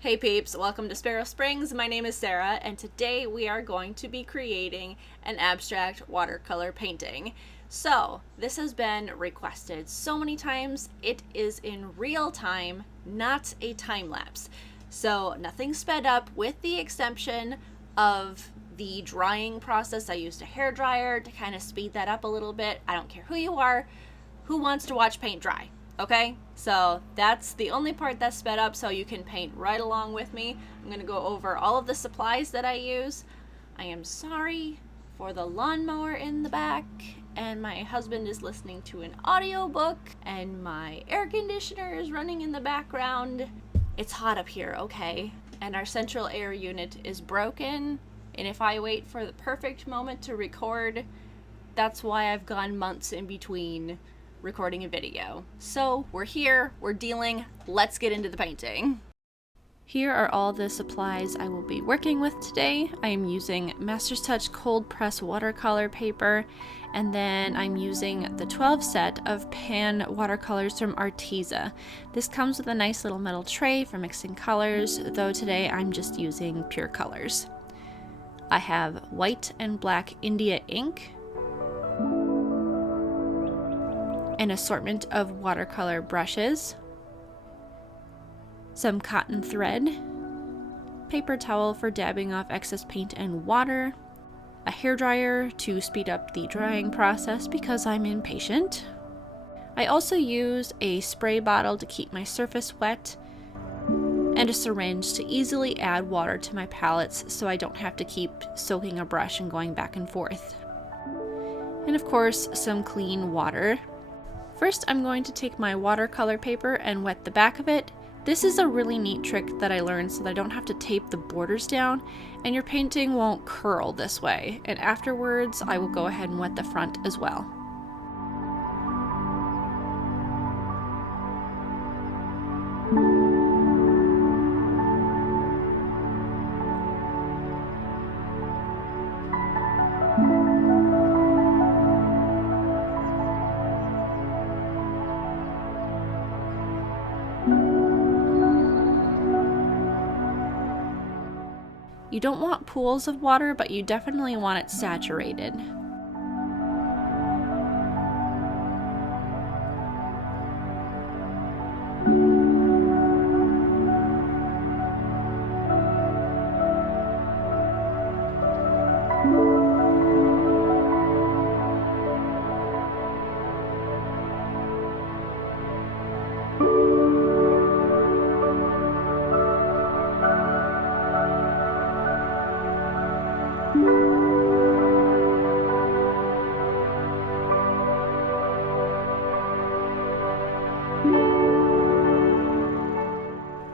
Hey peeps, welcome to Sparrow Springs. My name is Sara, and today we are going to be creating an abstract watercolor painting. So, this has been requested so many times. It is in real time, not a time lapse. So, nothing sped up with the exception of the drying process. I used a hair dryer to kind of speed that up a little bit. I don't care who you are, who wants to watch paint dry? Okay, so that's the only part that's sped up, so you can paint right along with me. I'm going to go over all of the supplies that I use. I am sorry for the lawnmower in the back, and my husband is listening to an audiobook, and my air conditioner is running in the background. It's hot up here, okay? And our central air unit is broken, and if I wait for the perfect moment to record, that's why I've gone months in between recording a video. So we're here, we're dealing, let's get into the painting. Here are all the supplies I will be working with today. I am using Master's Touch cold press watercolor paper, and then I'm using the 12 set of pan watercolors from Arteza. This comes with a nice little metal tray for mixing colors, though today I'm just using pure colors. I have white and black India ink, an assortment of watercolor brushes, some cotton thread, paper towel for dabbing off excess paint and water, a hairdryer to speed up the drying process because I'm impatient. I also use a spray bottle to keep my surface wet, and a syringe to easily add water to my palettes so I don't have to keep soaking a brush and going back and forth. And of course, some clean water. First, I'm going to take my watercolor paper and wet the back of it. This is a really neat trick that I learned so that I don't have to tape the borders down, and your painting won't curl this way. And afterwards, I will go ahead and wet the front as well. You don't want pools of water, but you definitely want it saturated.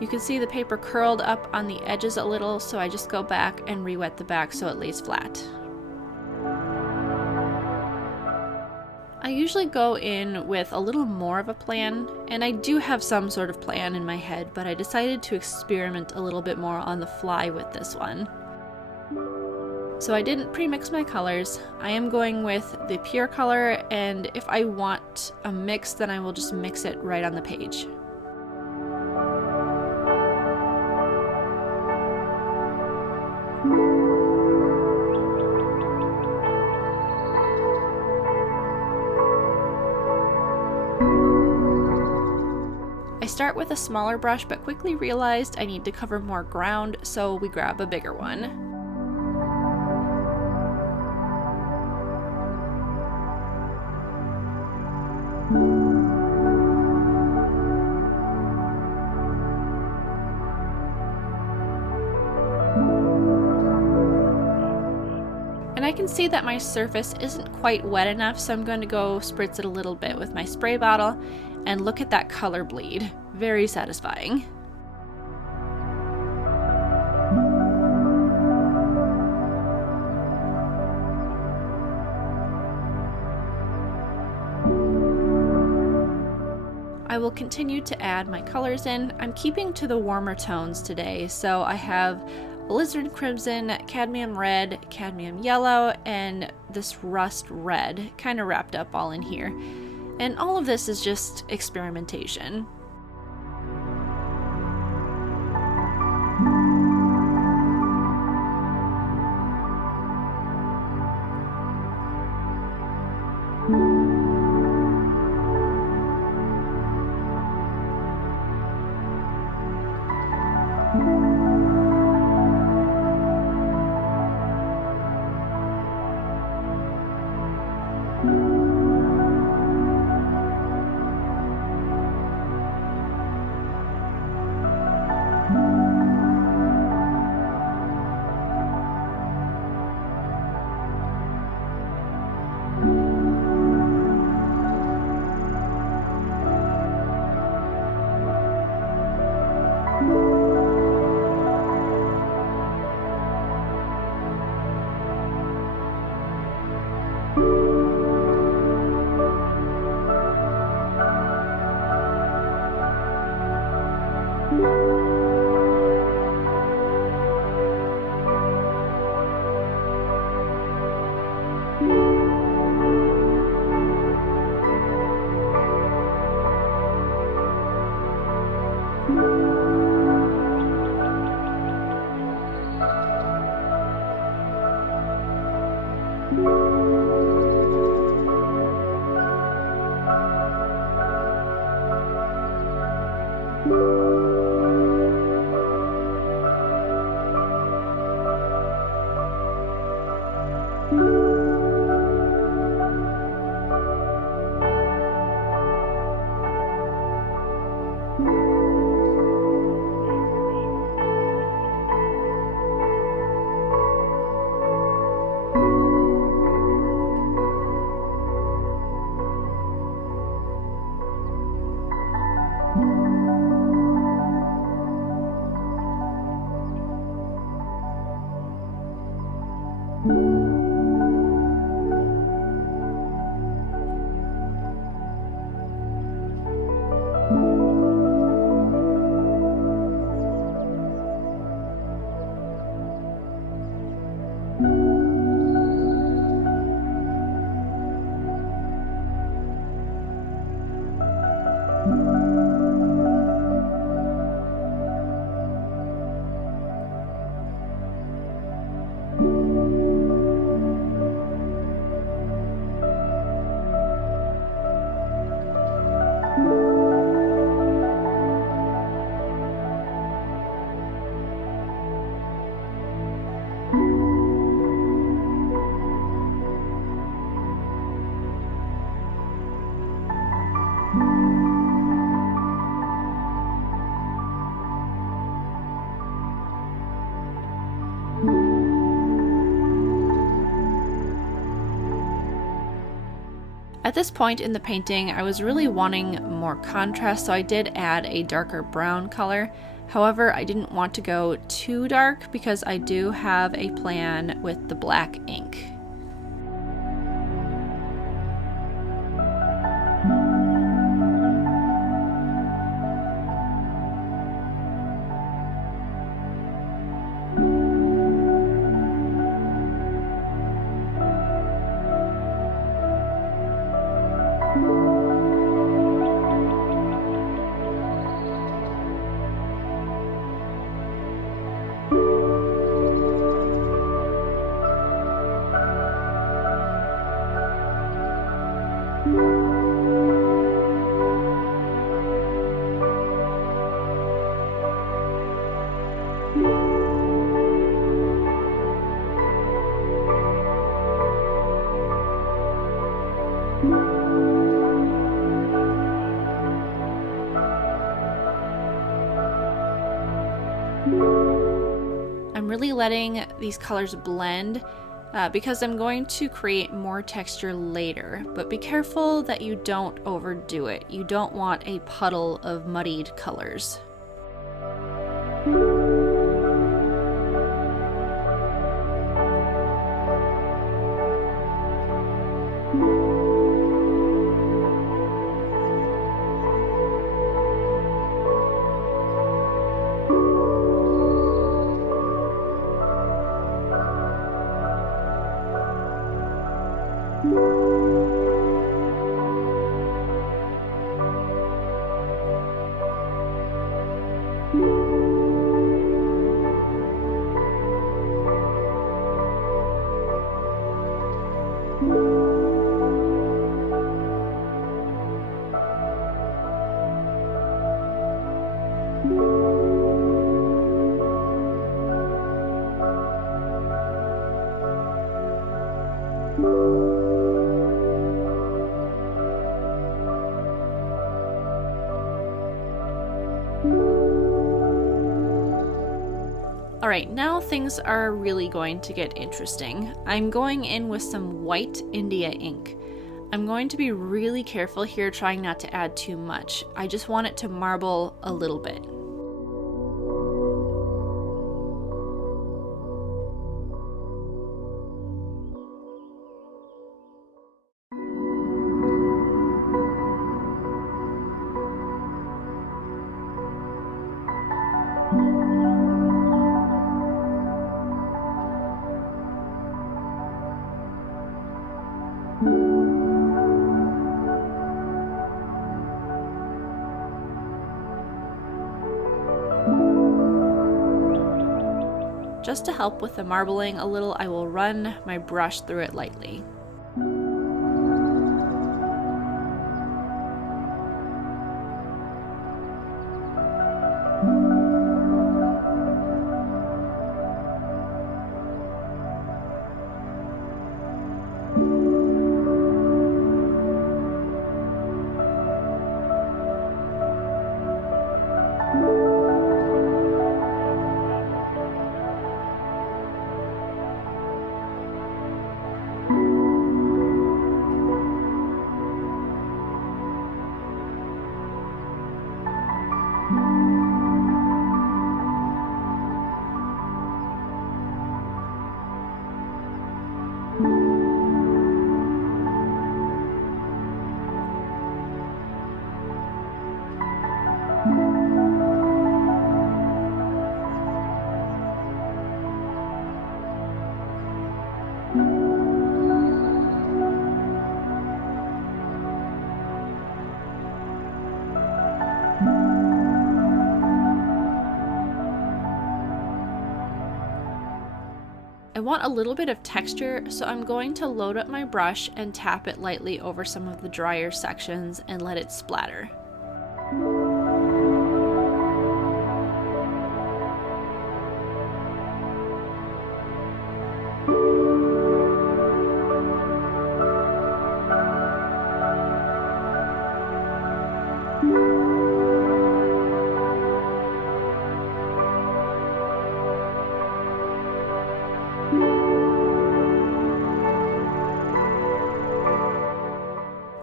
You can see the paper curled up on the edges a little, so I just go back and re-wet the back so it lays flat. I usually go in with a little more of a plan, and I do have some sort of plan in my head, but I decided to experiment a little bit more on the fly with this one. So I didn't pre-mix my colors. I am going with the pure color, and if I want a mix, then I will just mix it right on the page. I start with a smaller brush, but quickly realized I need to cover more ground, so we grab a bigger one. And I can see that my surface isn't quite wet enough, so I'm going to go spritz it a little bit with my spray bottle, and look at that color bleed. Very satisfying. I will continue to add my colors in. I'm keeping to the warmer tones today, so I have alizarin crimson, cadmium red, cadmium yellow, and this rust red kind of wrapped up all in here. And all of this is just experimentation. At this point in the painting, I was really wanting more contrast, so I did add a darker brown color. However, I didn't want to go too dark because I do have a plan with the black ink. I'm really letting these colors blend because I'm going to create more texture later, but be careful that you don't overdo it. You don't want a puddle of muddied colors. Alright, now things are really going to get interesting. I'm going in with some white India ink. I'm going to be really careful here, trying not to add too much. I just want it to marble a little bit. Just to help with the marbling a little, I will run my brush through it lightly. I want a little bit of texture, so I'm going to load up my brush and tap it lightly over some of the drier sections and let it splatter.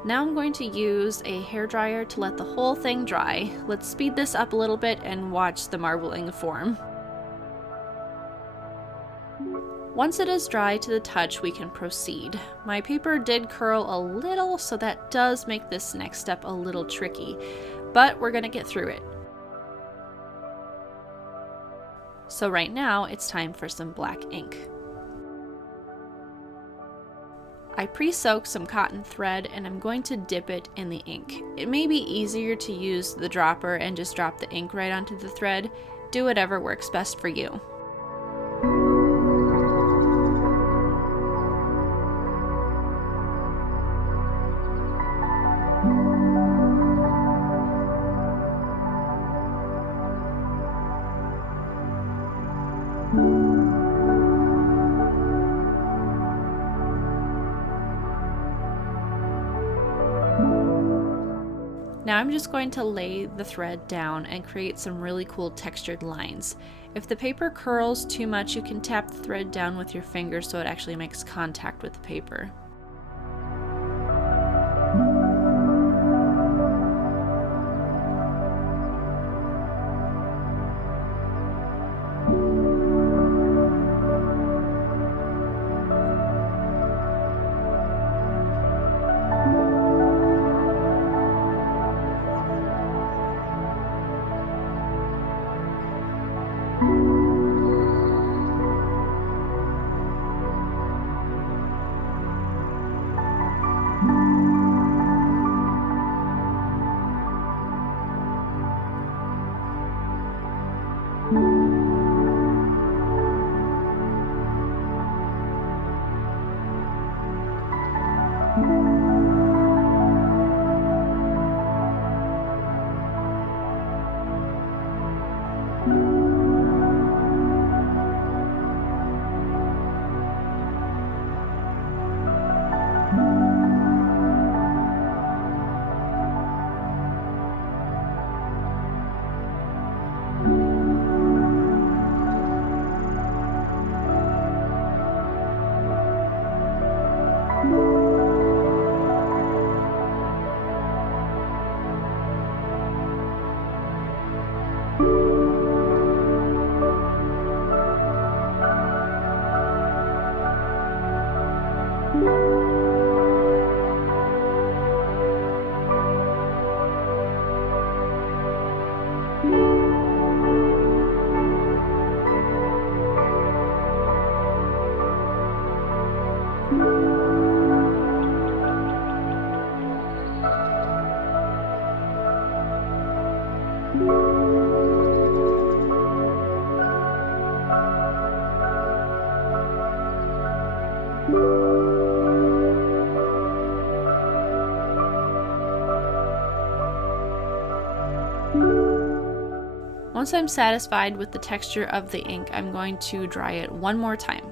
Now I'm going to use a hairdryer to let the whole thing dry. Let's speed this up a little bit and watch the marbling form. Once it is dry to the touch, we can proceed. My paper did curl a little, so that does make this next step a little tricky, but we're gonna get through it. So right now, it's time for some black ink. I pre-soaked some cotton thread and I'm going to dip it in the ink. It may be easier to use the dropper and just drop the ink right onto the thread. Do whatever works best for you. Now I'm just going to lay the thread down and create some really cool textured lines. If the paper curls too much, you can tap the thread down with your finger so it actually makes contact with the paper. Once I'm satisfied with the texture of the ink, I'm going to dry it one more time.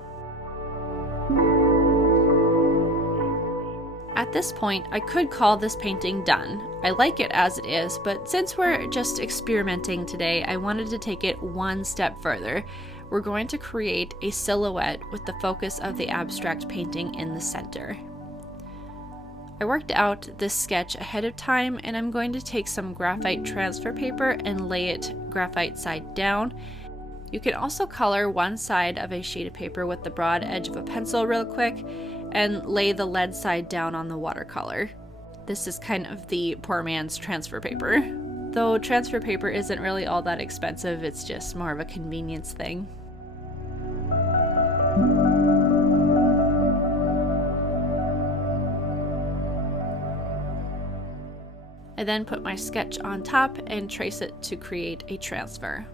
At this point, I could call this painting done. I like it as it is, but since we're just experimenting today, I wanted to take it one step further. We're going to create a silhouette with the focus of the abstract painting in the center. I worked out this sketch ahead of time, and I'm going to take some graphite transfer paper and lay it graphite side down. You can also color one side of a sheet of paper with the broad edge of a pencil real quick and lay the lead side down on the watercolor. This is kind of the poor man's transfer paper. Though transfer paper isn't really all that expensive, it's just more of a convenience thing. I then put my sketch on top and trace it to create a transfer.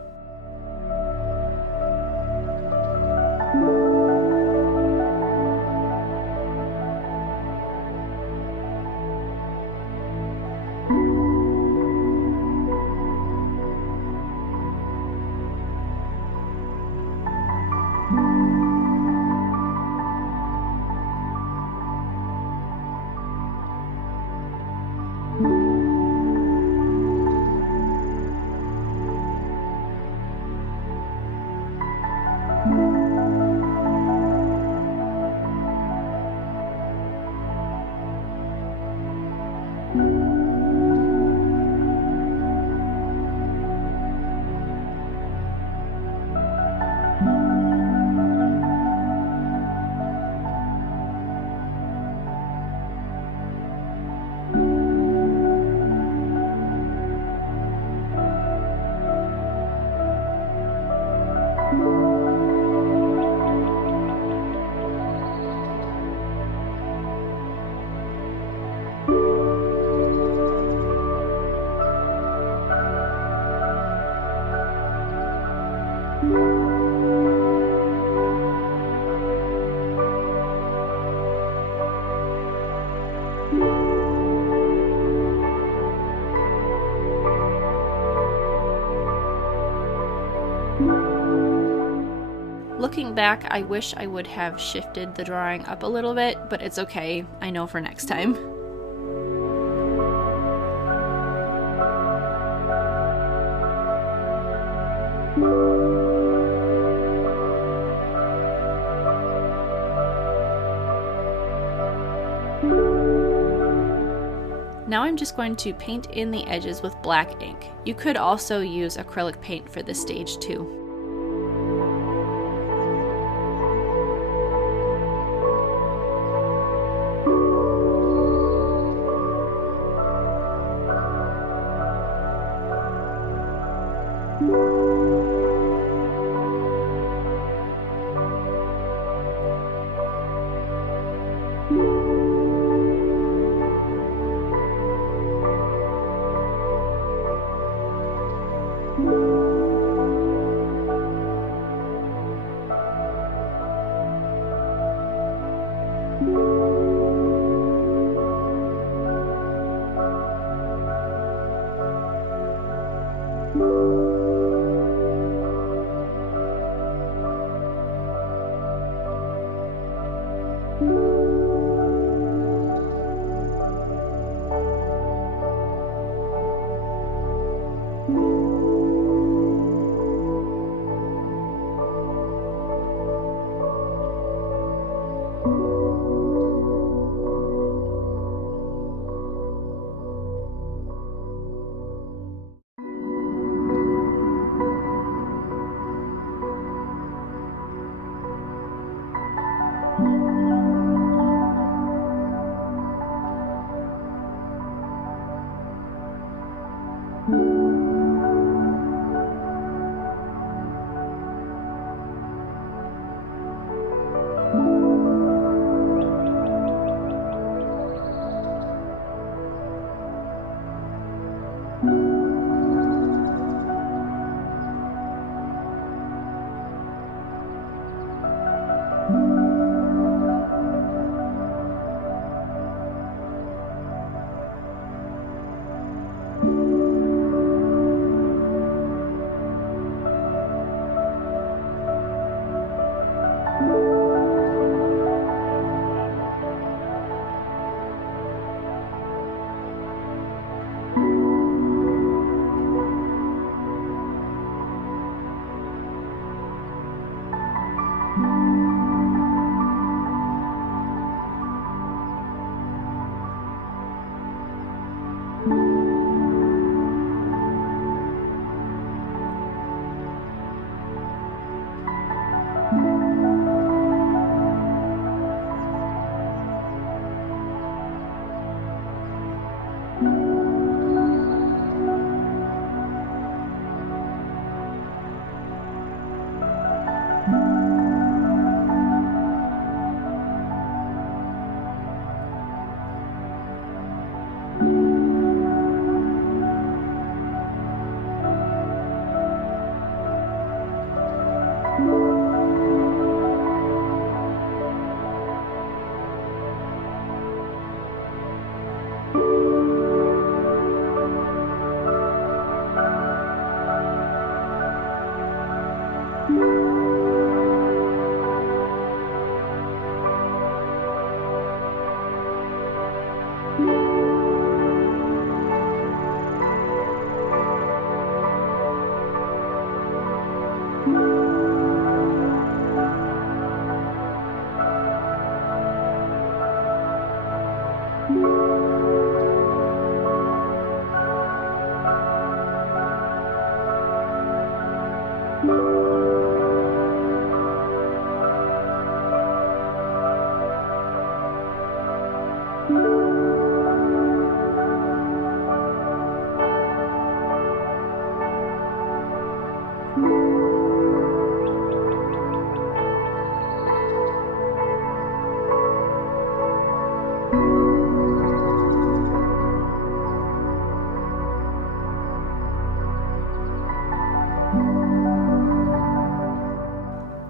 Looking back, I wish I would have shifted the drawing up a little bit, but it's okay. I know for next time. Now I'm just going to paint in the edges with black ink. You could also use acrylic paint for this stage too.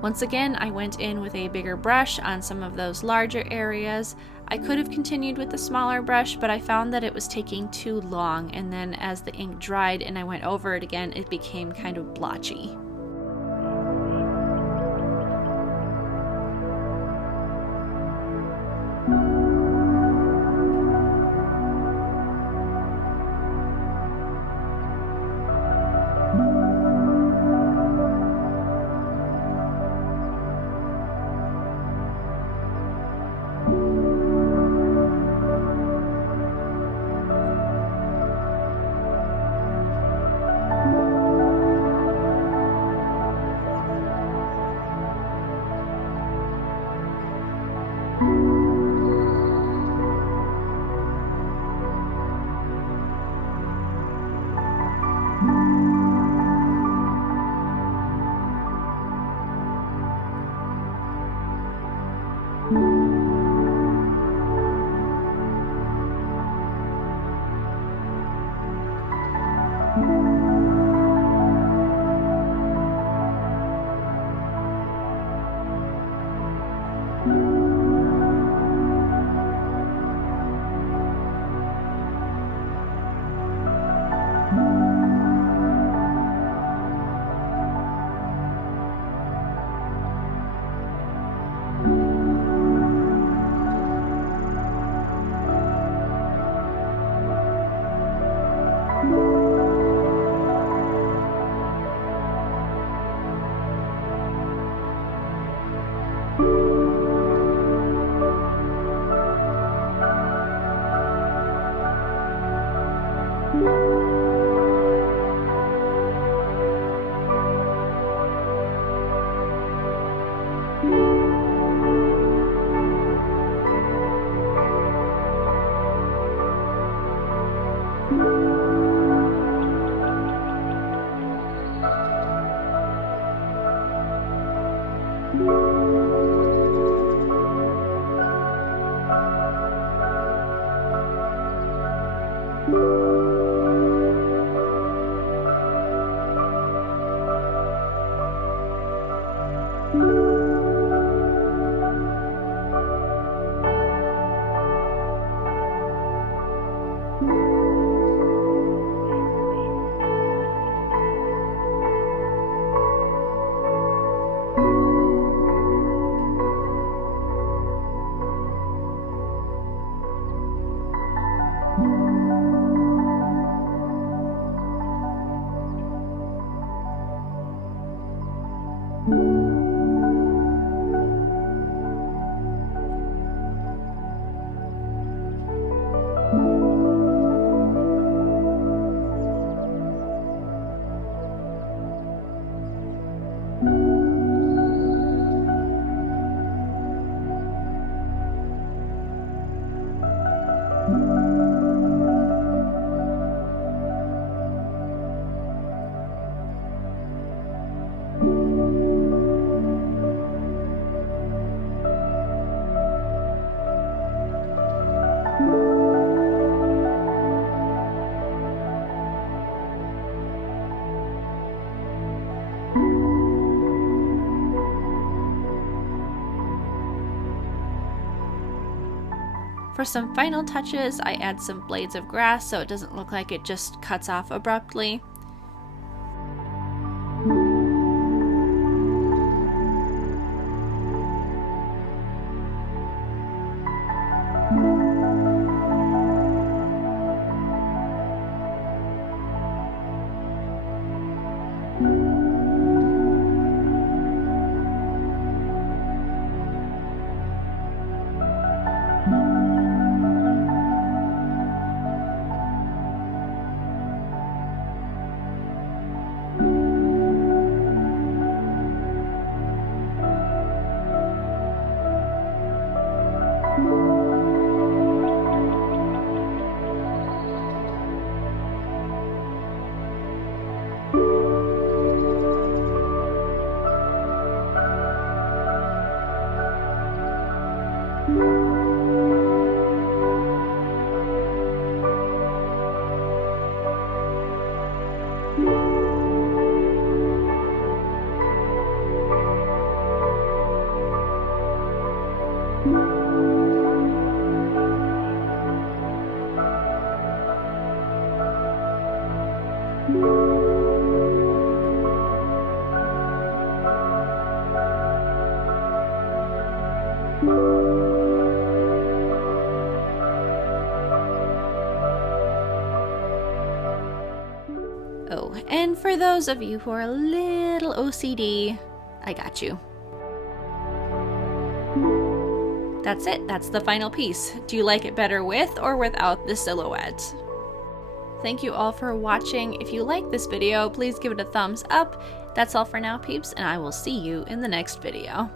Once again, I went in with a bigger brush on some of those larger areas. I could have continued with the smaller brush, but I found that it was taking too long, and then as the ink dried and I went over it again, it became kind of blotchy. For some final touches, I add some blades of grass so it doesn't look like it just cuts off abruptly. Oh, and for those of you who are a little OCD, I got you. That's it, that's the final piece. Do you like it better with or without the silhouette? Thank you all for watching. If you like this video, please give it a thumbs up. That's all for now, peeps, and I will see you in the next video.